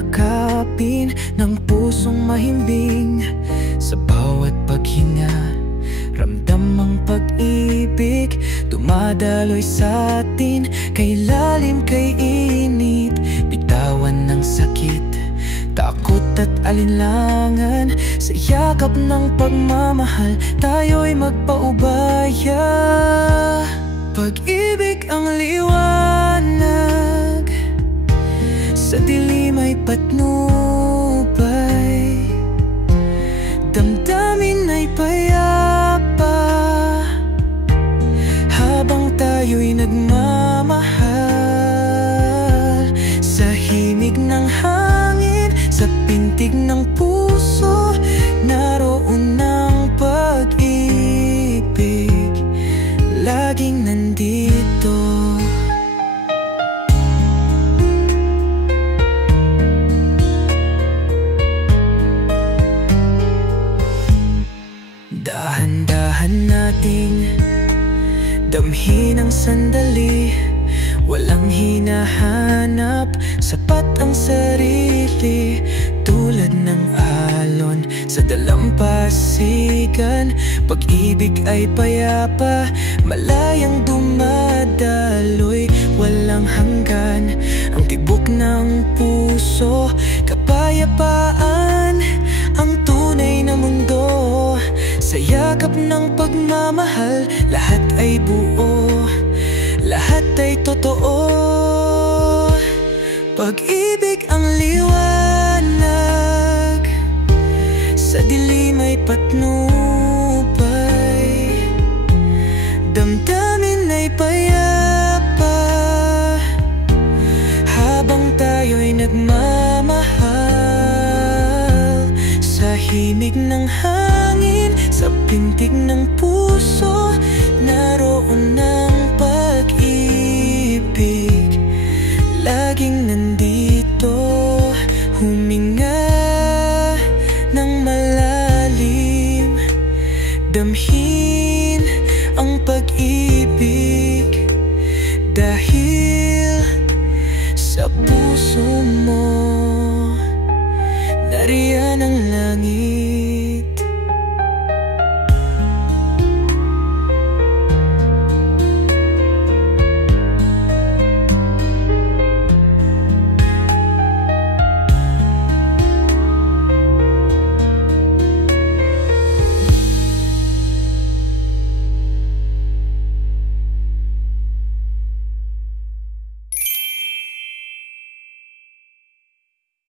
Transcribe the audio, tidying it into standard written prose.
yakapin ng pusong mahimbing. Sa bawat paghinga, ramdam ang pag-ibig dumadaloy sa atin. Kay lalim, kay init, bitawan ng sakit, takot at alinlangan. Sa yakap ng pagmamahal, tayo'y magpaubaya. Pag-ibig ang liwanag, sa dilim ay patnubay, damdamin ay payapa, habang tayo'y nagmamahal. Sa himig ng hangin, sa pintig ng puso, naroon ang pag-ibig, laging nandito. Dahan-dahan nating damhin ang sandali, walang hinahanap, sapat ang sarili. Tulad ng alon sa dalampasigan, pag-ibig ay payapa, malayang dumadaloy, walang hanggan. Ang tibok ng puso, kapayapaan, ang tunay na mundo. Sa yakap ng pagmamahal, lahat ay buo, lahat ay totoo. Pag-ibig ang liwanag, sa dilim ay patnubay, damdamin ay payapa, habang tayo'y nagmamahal. Sa himig ng hangin, sa pintig ng puso, naroon ang pag-ibig, laging nandito. Huminga ng malalim, damhin ang pag-ibig, dahil sa puso mo nariyan